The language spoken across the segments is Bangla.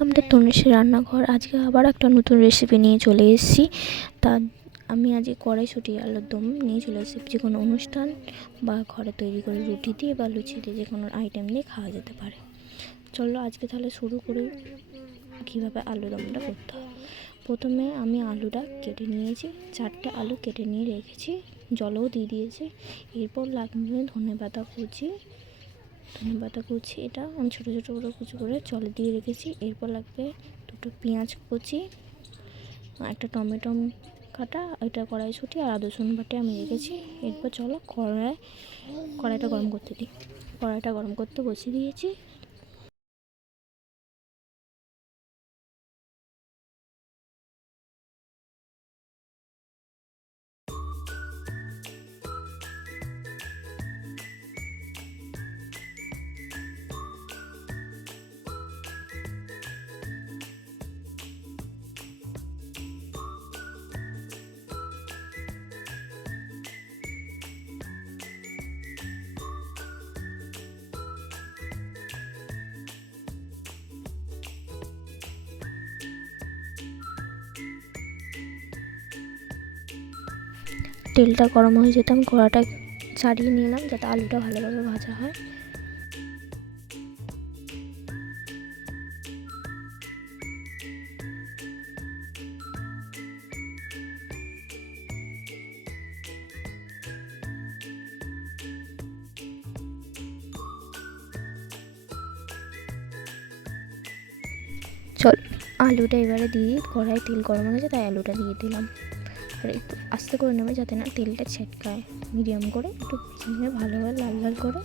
ওয়েলকাম টু তনুশ্রী রান্নাঘর। আজকে আবার একটা নতুন রেসিপি নিয়ে চলে এসেছি। তা আমি আজকে কড়াইশুঁটি আলুর দম নিয়ে চলে এসেছি। যে কোনো অনুষ্ঠান বা ঘরে তৈরি করে রুটি দিয়ে বা লুচি দিয়ে যে কোনো আইটেম দিয়ে খাওয়া যেতে পারে। চলো আজকে তাহলে শুরু করে কীভাবে আলু দমটা করতে হয়। প্রথমে আমি আলুটা কেটে নিয়েছি, 4টে আলু কেটে নিয়ে রেখেছি, জলও দিয়ে দিয়েছি। এরপর লাগবে ধনেপাতা কুচি, এটা আমি ছোটো ছোটো করে কুচি করে জলে দিয়ে রেখেছি। এরপর লাগবে 2টো পেঁয়াজ কুচি, একটা টমেটো কাটা, এটা কড়াইশুঁটি আর আদা রসুন বাটে আমি রেখেছি। এরপর চলো কড়াইটা গরম করতে দিই। কড়াইটা গরম করতে বসিয়ে দিয়েছি। তেলটা গরম হয়ে যেতে আমি কড়াটা ছাড়িয়ে নিলাম যাতে আলুটা ভালোভাবে ভাজা হয়। চল আলুটা এবারে দিয়ে কড়াই তেল গরম হয়েছে তাই আলুটা দিয়ে দিলাম। আর একটু আস্তে করে নেবে যাতে না তেলটা ছেটকায়। মিডিয়াম করে একটু ভেজে ভালোভাবে লাল লাল করে।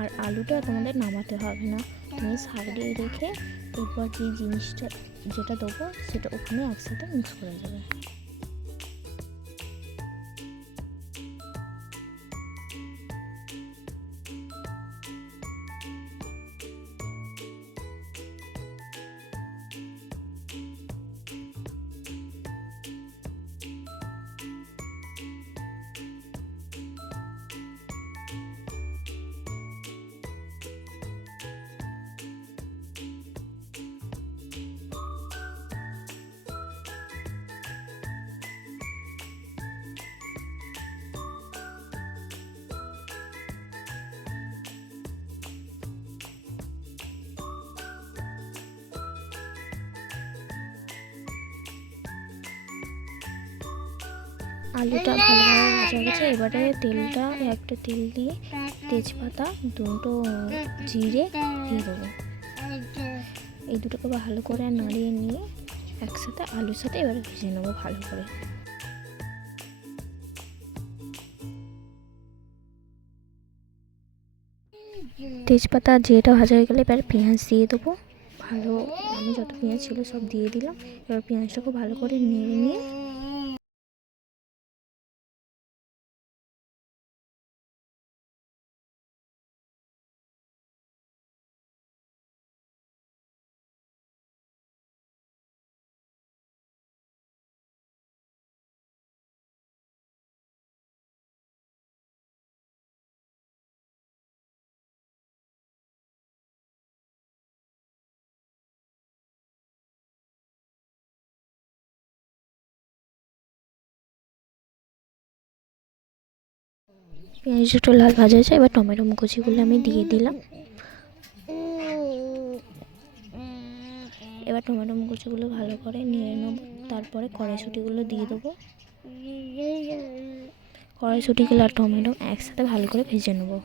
আর আলুটা তোমাদের নামাতে হবে না, তুমি সাইডে রেখে এরপর যে জিনিসটা যেটা দেবো সেটা ওখানে একসাথে মিক্স করে দেবে। আলুটা ভালোভাবে ভাজা গেছে। এবারে একটা তেল দিয়ে তেজপাতা, 2টো জিরে দিয়ে দেবো। এই দুটোকে ভালো করে নাড়িয়ে নিয়ে একসাথে আলুর সাথে এবারে ভেজে নেবো ভালো করে। তেজপাতা জিরেটা ভাজা হয়ে গেলে এবার পেঁয়াজ দিয়ে দেবো। আমি যত পেঁয়াজ ছিল সব দিয়ে দিলাম। এবার পেঁয়াজটাকে ভালো করে নেড়ে নিয়ে পেঁয়াজ একটু লাল ভাজা হয়েছে। এবার টমেটো কুচিগুলো আমি দিয়ে দিলাম। এবার টমেটো কুচিগুলো ভালো করে নিয়ে নেব। তারপরে কড়াইশুঁটিগুলো দিয়ে দেবো। কড়াইশুঁটিগুলো আর টমেটো একসাথে ভালো করে ভেজে নেবো।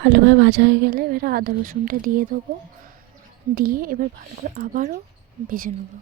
ভালোভাবে ভাজা হয়ে গেলে এবার আদা রসুনটা দিয়ে দেবো। দিয়ে এবার ভালো করে আবারও ভেজে নেবো।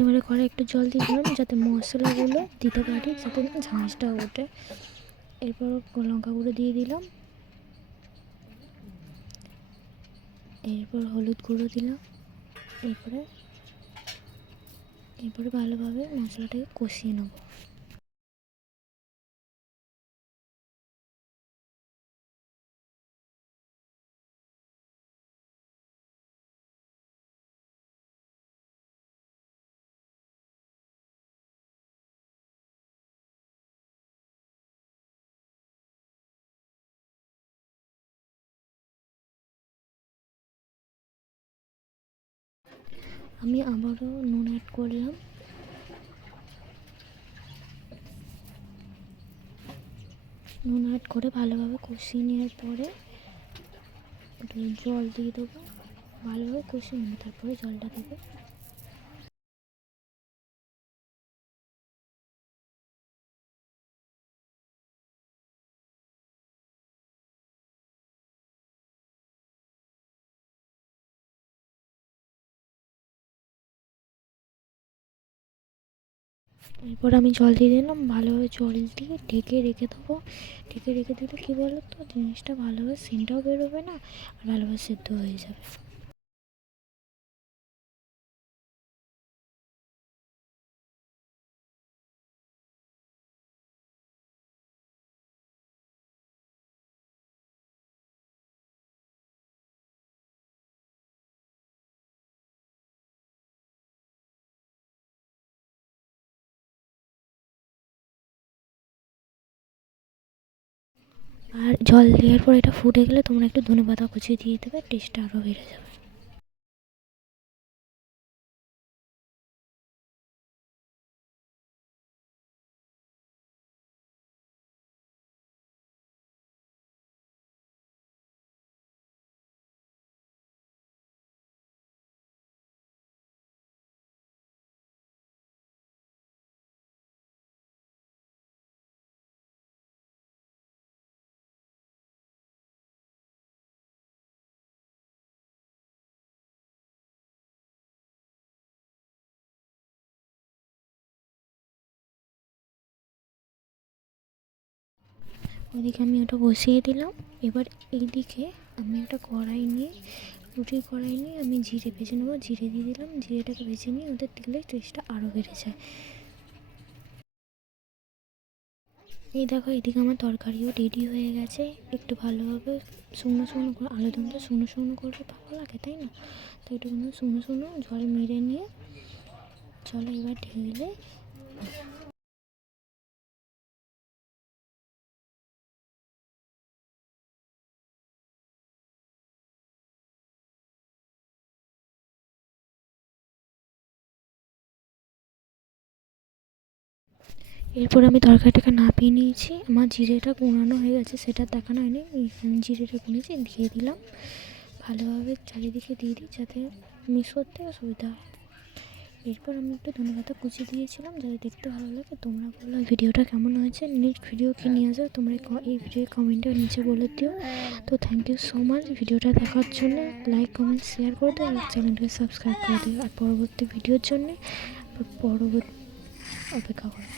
এবারে কড়াই একটু জল দিয়ে দিলাম যাতে মশলাগুলো দিতে পারি, যাতে ঝাঁঝটা ওঠে। এরপর লঙ্কা গুঁড়ো দিয়ে দিলাম, এরপর হলুদ গুঁড়ো দিলাম। এরপরে ভালোভাবে মশলাটাকে কষিয়ে নেব। আমি আবারও নুন অ্যাড করলাম। নুন অ্যাড করে ভালোভাবে কষিয়ে নেওয়ার পরে জল দিয়ে দেবো। ভালোভাবে কষিয়ে নেবো, তারপরে জলটা দেবো। এরপর আমি জল দিয়ে দিলাম, ভালোভাবে জল দিয়ে ঢেকে রেখে দেবো। ঢেকে রেখে দিলে কী বলো তো, জিনিসটা ভালোভাবে সেন্টটাও বেরোবে না আর ভালোভাবে সেদ্ধ হয়ে যাবে। আর জল দেওয়ার পর এটা ফুটে গেলে তোমরা একটু ধনেপাতা কুচিয়ে দিয়ে দেবে, টেস্টটা আরও বেড়ে যাবে। ওইদিকে আমি ওটা বসিয়ে দিলাম। এবার এইদিকে আমি একটা কড়াই নিয়ে, রুটির কড়াই নিয়ে আমি জিরে ভেজে নেবো। জিরে দিয়ে দিলাম, জিরেটাকে ভেজে নিয়ে ওদের দিলে টেস্টটা আরও বেড়ে যায়। এই দেখো, এদিকে আমার তরকারিও রেডি হয়ে গেছে। একটু ভালোভাবে শুকনো শুকনো করে, আলুদমটা শুকনো শুকনো করলে ভালো লাগে, তাই না? তো একটু শুকনো শুকনো জল মেরে নিয়ে চলো এবার ঢেলে এরপর আমি তরকারিটাকে নামিয়ে নিয়েছি। আমার জিরেটা গুঁড়ানো হয়ে গেছে, সেটা দেখানো হয়নি। আমি জিরেটা গুঁড়েছি, দিয়ে দিলাম। ভালোভাবে চারিদিকে দিয়ে দিই যাতে মিক্স করতে সুবিধা হয়। এরপর আমি একটু ধনেপাতা কুচি দিয়েছিলাম যাতে দেখতে ভালো লাগে। তোমরা বলো ভিডিওটা কেমন হয়েছে, নেক্সট ভিডিও কী নিয়ে আসবে তোমরা এই ভিডিওর কমেন্টে নিচে বলে দিও। তো থ্যাংক ইউ সো মাচ ভিডিওটা দেখার জন্য। লাইক কমেন্ট শেয়ার করে দিও আর চ্যানেলটাকে সাবস্ক্রাইব করে দিও। আর পরবর্তী ভিডিওর জন্যে অপেক্ষা করো।